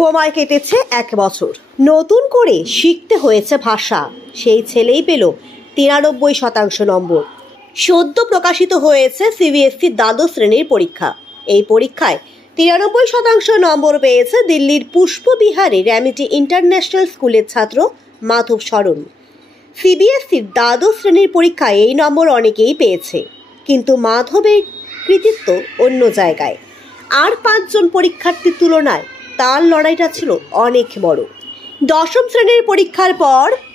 কোমায় কেটেছে 1 বছর, নতুন করে শিখতে হয়েছে ভাষা। সেই ছেলেই পেল 93% নম্বর। সদ্য প্রকাশিত হয়েছে সিবিএসসি দ্বাদশ শ্রেণীর পরীক্ষা। এই পরীক্ষায় 93% নম্বর পেয়েছে দিল্লির পুষ্পবিহারের অ্যামিটি ইন্টারন্যাশনাল স্কুলের ছাত্র মাধব শরণ। সিবিএসসির দ্বাদশ শ্রেণীর পরীক্ষায় এই নম্বর অনেকেই পেয়েছে, কিন্তু মাধবের কৃতিত্ব অন্য জায়গায়। আর 5 জন পরীক্ষার্থীর তুলনায় তার লড়াইটা ছিল অনেক বড়। দশম শ্রেণীর পরীক্ষার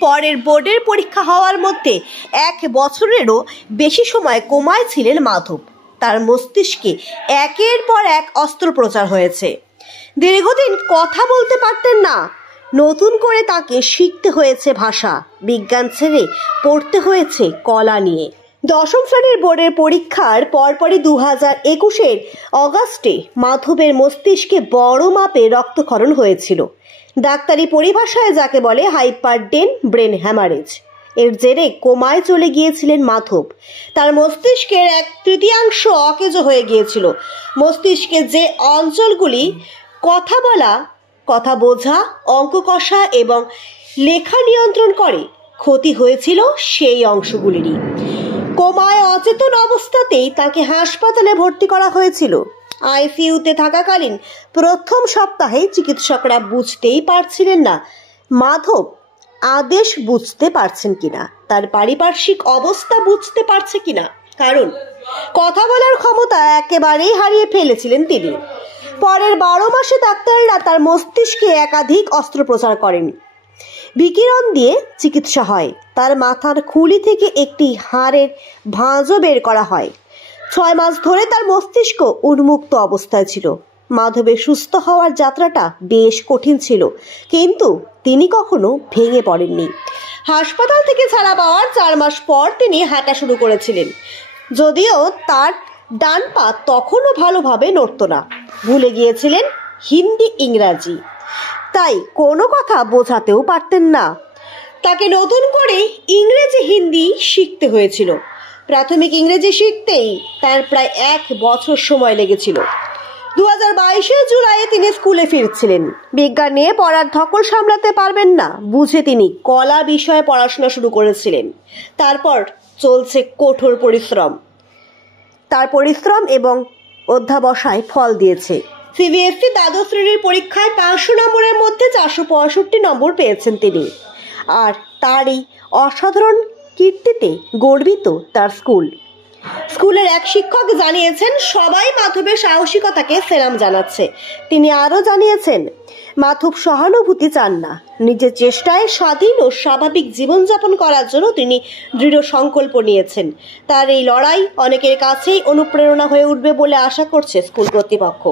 পরের বোর্ডের পরীক্ষা হওয়ার মধ্যে 1 বছরেরও বেশি সময় কোমায় ছিলেন মাধব। তার মস্তিষ্কে একের পর এক অস্ত্রোপচার হয়েছে। দীর্ঘদিন কথা বলতে পারতেন না। নতুন করে তাকে শিখতে হয়েছে ভাষা। বিজ্ঞান ছেড়ে পড়তে হয়েছে কলা নিয়ে। দশম শ্রেণীর বোর্ডের পরীক্ষার পরপরই 2021-এর অগাস্টে মাধবের মস্তিষ্কে বড় মাপে রক্তক্ষরণ হয়েছিল। ডাক্তারি পরিভাষায় যাকে বলে হাইপারডেন ব্রেন হ্যামারেজ। এর জেরে কোমায় চলে গিয়েছিলেন মাধব। তার মস্তিষ্কের 1/3 অকেজো হয়ে গিয়েছিল। মস্তিষ্কে যে অঞ্চলগুলি কথা বলা, কথা বোঝা, অঙ্ক কষা এবং লেখা নিয়ন্ত্রণ করে, ক্ষতি হয়েছিল সেই অংশগুলিরই। কোমায় অচেতন অবস্থাতেই তাকে হাসপাতালে ভর্তি করা হয়েছিল। আইসিইউতে থাকাকালীন প্রথম সপ্তাহে চিকিৎসকরা বুঝতেই পারছিলেন না মাধব আদেশ বুঝতে পারছেন কিনা, তার পারিপার্শ্বিক অবস্থা বুঝতে পারছে কিনা, কারণ কথা বলার ক্ষমতা একেবারেই হারিয়ে ফেলেছিলেন তিনি। পরের 12 মাসে ডাক্তাররা তার মস্তিষ্কে একাধিক অস্ত্রোপচার করেন। বিকিরণ দিয়ে চিকিৎসা হয়। তার মাথার খুলি থেকে একটি হাড়ের ভাঁজও বের করা হয়। 6 মাস ধরে তার মস্তিষ্ক উন্মুক্ত অবস্থায় ছিল। মাধবের সুস্থ হওয়ার যাত্রাটা বেশ কঠিন ছিল, কিন্তু তিনি কখনো ভেঙে পড়েননি। হাসপাতাল থেকে ছাড়া পাওয়ার 4 মাস পর তিনি হাঁটা শুরু করেছিলেন, যদিও তার ডান পা তখনও ভালোভাবে নড়ত না। ভুলে গিয়েছিলেন হিন্দি, ইংরাজি, তাই কোনো কথা বোঝাতেও পারতেন না। তাকে নতুন করে ইংরেজি, হিন্দি শিখতে হয়েছিল। প্রাথমিক ইংরেজি শিখতেই তার প্রায় 1 বছর সময় লেগেছিল। 2022-এর জুলাইয়ে তিনি স্কুলে ফিরছিলেন। বিজ্ঞান নিয়ে পড়ার ধকল সামলাতে পারবেন না বুঝে তিনি কলা বিষয়ে পড়াশোনা শুরু করেছিলেন। তারপর চলছে কঠোর পরিশ্রম। তার পরিশ্রম এবং অধ্যাবসায় ফল দিয়েছে। সিবিএসসি দ্বাদশ শ্রেণীর পরীক্ষায় 500 নম্বরের মধ্যে 465 নম্বর পেয়েছেন তিনি। আর তার এই অসাধারণ কীর্তিতে গর্বিত তার স্কুলের এক শিক্ষক জানিয়েছেন, সবাই মাধবের সাহসিকতাকে সেলাম জানাচ্ছে। তিনি আরও জানিয়েছেন, মাধব সহানুভূতি চান না। নিজের চেষ্টায় স্বাধীন ও স্বাভাবিক জীবনযাপন করার জন্য তিনি দৃঢ় সংকল্প নিয়েছেন। তার এই লড়াই অনেকের কাছেই অনুপ্রেরণা হয়ে উঠবে বলে আশা করছে স্কুল কর্তৃপক্ষ।